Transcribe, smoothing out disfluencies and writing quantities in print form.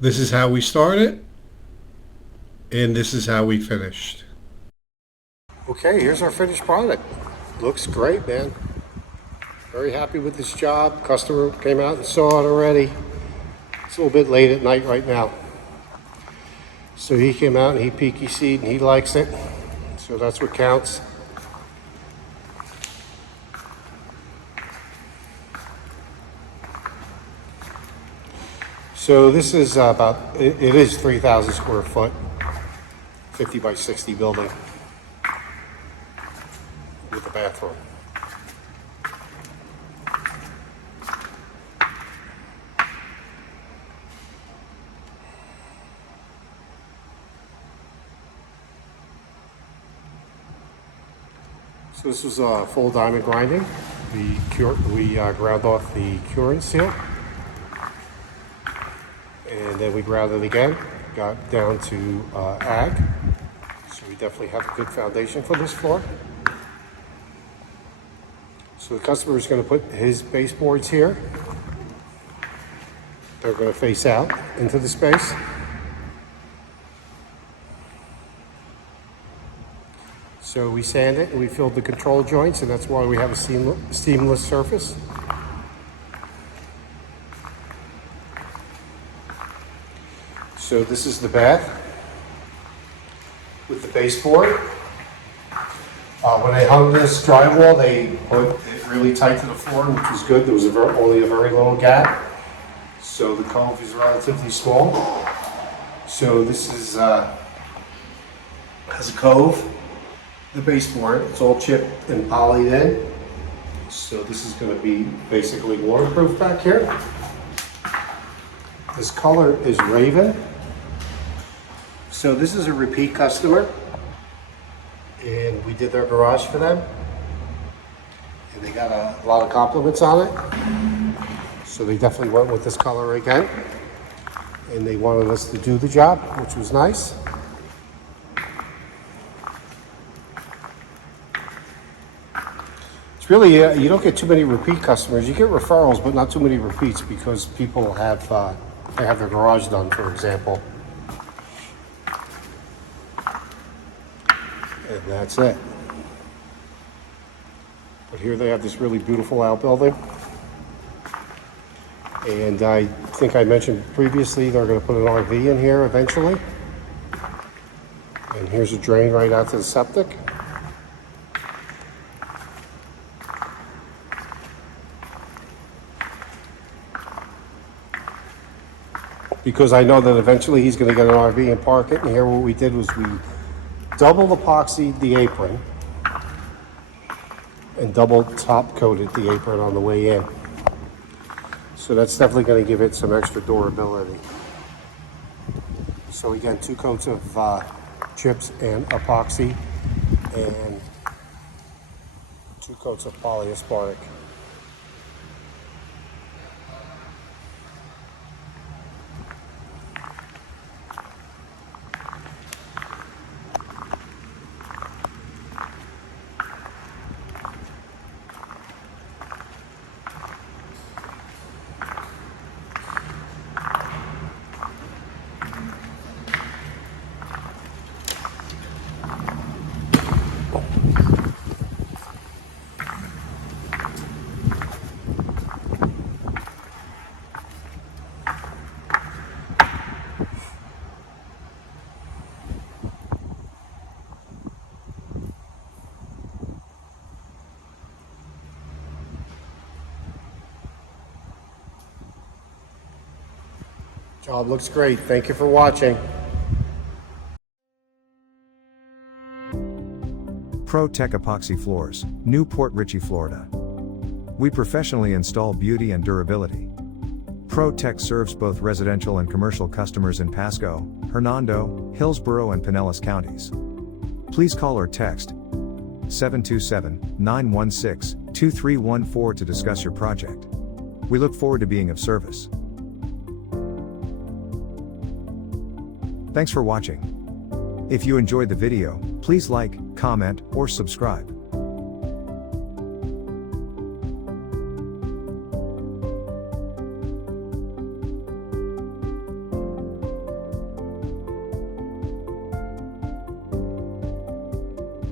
This is how we started, and this is how we finished. Okay, here's our finished product. Looks great, man. Very happy with this job. Customer came out and saw it already. It's a little bit late at night right now. So he came out and he PQC'd and he likes it. So that's what counts. So this is it is 3,000 square foot, 50 by 60 building with a bathroom. So this was full diamond grinding. We ground off the curing seal. And then we ground it again, got down to ag. So we definitely have a good foundation for this floor. So the customer is going to put his baseboards here. They're going to face out into the space. So we sand it and we filled the control joints, and that's why we have a seamless surface. So this is the bath with the baseboard. When they hung this drywall, they put it really tight to the floor, which was good. There was only a very little gap. So the cove is relatively small. So this is has a cove, the baseboard. It's all chipped and polyed in. So this is going to be basically waterproof back here. This color is Raven. So this is a repeat customer, and we did their garage for them, and they got a lot of compliments on it. So they definitely went with this color again, and they wanted us to do the job, which was nice. It's really, you don't get too many repeat customers. You get referrals, but not too many repeats, because people have they have their garage done, for example. And that's it. But here they have this really beautiful outbuilding. And I think I mentioned previously they're going to put an RV in here eventually. And here's a drain right out to the septic. Because I know that eventually he's going to get an RV and park it. And here what we did was we double epoxied the apron and double top coated the apron on the way in. So that's definitely going to give it some extra durability. So again, 2 coats of chips and epoxy and 2 coats of polyaspartic. Job looks great. Thank you for watching. Pro Tech Epoxy Floors, Newport Richey, Florida. We professionally install beauty and durability. Pro Tech serves both residential and commercial customers in Pasco, Hernando, Hillsborough, and Pinellas counties. Please call or text 727-916-2314 to discuss your project. We look forward to being of service. Thanks for watching. If you enjoyed the video, please like, comment, or subscribe.